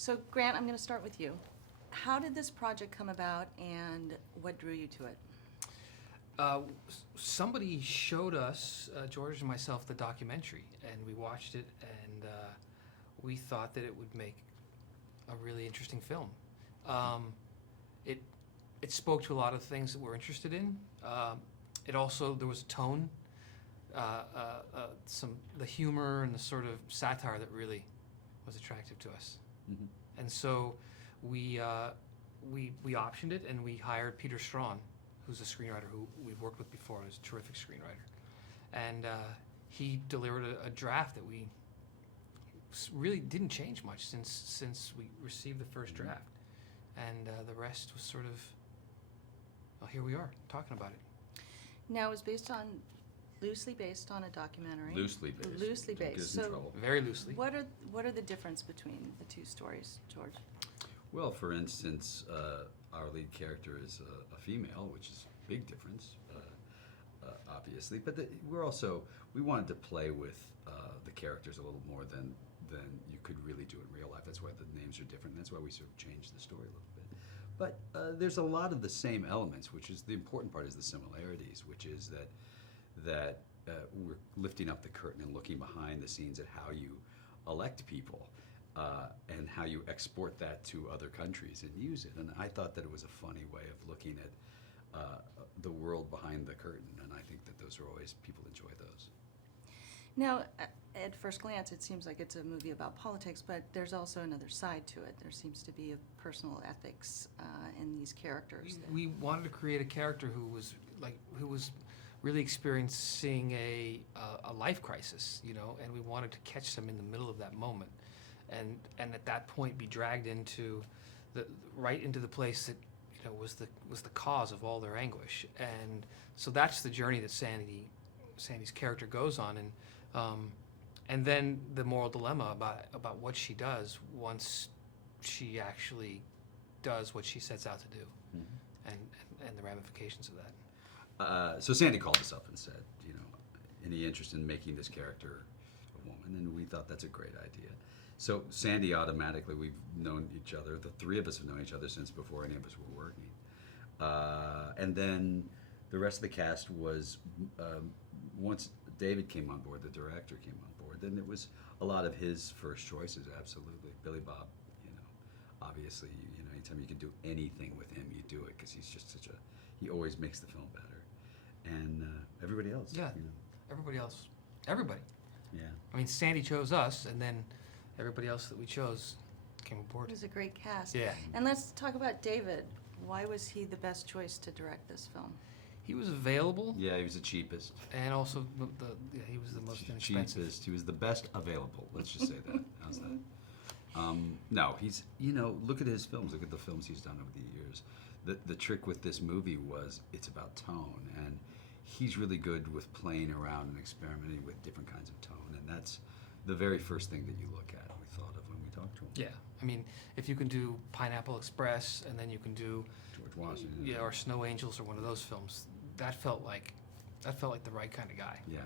So Grant, I'm going to start with you. How did this project come about, and what drew you to it? Somebody showed us, George and myself, the documentary, and we watched it, and we thought that it would make a really interesting film. It spoke to a lot of things that we're interested in. It also, there was a tone, the humor and the sort of satire that really was attractive to us. Mm-hmm. And so we optioned it, and we hired Peter Strawn, who's a screenwriter who we've worked with before, and is a terrific screenwriter. And he delivered a draft that we really didn't change much since we received the first draft. And the rest was sort of, well, here we are, talking about it. Now, it was loosely based on a documentary. Loosely based. Loosely Don't get based. us in So trouble. Very loosely. what are the difference between the two stories, George? Well, for instance, our lead character is a female, which is a big difference, obviously. But we wanted to play with the characters a little more than you could really do in real life. That's why the names are different. That's why we sort of changed the story a little bit. But there's a lot of the same elements, which is the important part is the similarities, which is that we're lifting up the curtain and looking behind the scenes at how you elect people. And how you export that to other countries and use it. And I thought that it was a funny way of looking at the world behind the curtain, and I think that those are always, people enjoy those. Now, at first glance, it seems like it's a movie about politics, but there's also another side to it. There seems to be a personal ethics in these characters. We wanted to create a character who was really experiencing a life crisis, and we wanted to catch them in the middle of that moment. And at that point be dragged into the place that was the cause of all their anguish. And so that's the journey that Sandy's character goes on, and then the moral dilemma about what she does once she actually does what she sets out to do, and the ramifications of that. So Sandy called us up and said, any interest in making this character a woman? And we thought that's a great idea. So Sandy, automatically, we've known each other. The three of us have known each other since before any of us were working. And then the rest of the cast was, once David came on board, the director came on board, then it was a lot of his first choices, absolutely. Billy Bob, obviously, anytime you can do anything with him, you do it, because he's just he always makes the film better. And everybody else. Yeah, everybody else. Everybody. Yeah. I mean, Sandy chose us, and then everybody else that we chose came aboard. It was a great cast. Yeah. And let's talk about David. Why was he the best choice to direct this film? He was available. Yeah, he was the cheapest. And also, he was the most inexpensive. Cheapest. He was the best available. Let's just say that. How's that? No, he's, look at his films. Look at the films he's done over the years. The trick with this movie was it's about tone, and he's really good with playing around and experimenting with different kinds of tone, and that's the very first thing that you look at, we thought of when we talked to him. Yeah, I mean, if you can do Pineapple Express, and then you can do George Washington. Yeah, or Snow Angels, or one of those films, that felt like the right kind of guy. Yeah.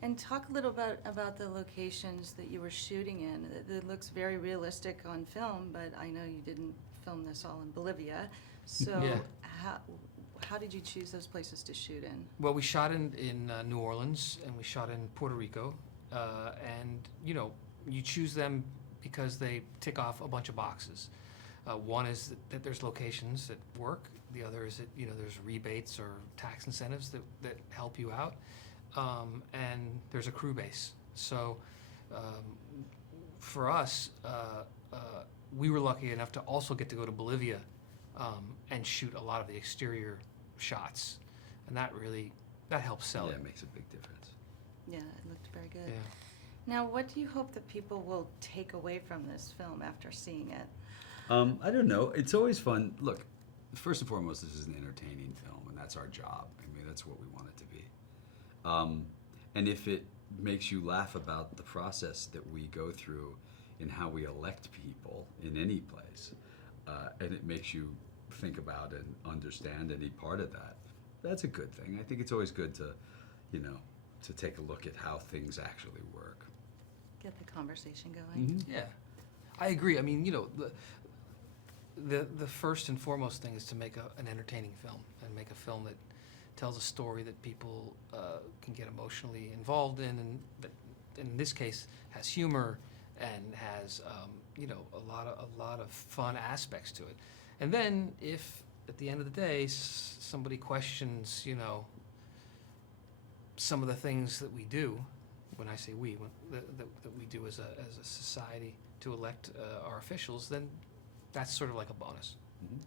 And talk a little bit about the locations that you were shooting in. It looks very realistic on film, but I know you didn't film this all in Bolivia. So Yeah. how did you choose those places to shoot in? Well, we shot in New Orleans, and we shot in Puerto Rico, and you choose them because they tick off a bunch of boxes. One is that there's locations that work. The other is that there's rebates or tax incentives that help you out, and there's a crew base. So for us, we were lucky enough to also get to go to Bolivia and shoot a lot of the exterior shots, and that helps sell Yeah, it. it makes a big difference. Yeah, it looked very good. Yeah. Now, what do you hope that people will take away from this film after seeing it? I don't know. It's always fun. Look, first and foremost, this is an entertaining film, and that's our job. I mean, that's what we want it to be. And if it makes you laugh about the process that we go through in how we elect people in any place, and it makes you think about and understand any part of that, that's a good thing. I think it's always good to, to take a look at how things actually work. Get the conversation going. Yeah. I agree. I mean, the first and foremost thing is to make an entertaining film and make a film that tells a story that people can get emotionally involved in, and that, in this case, has humor and has a lot of fun aspects to it. And then, if at the end of the day somebody questions, some of the things that we do, when I say we, that we do as a society to elect our officials, then that's sort of like a bonus. Mhm.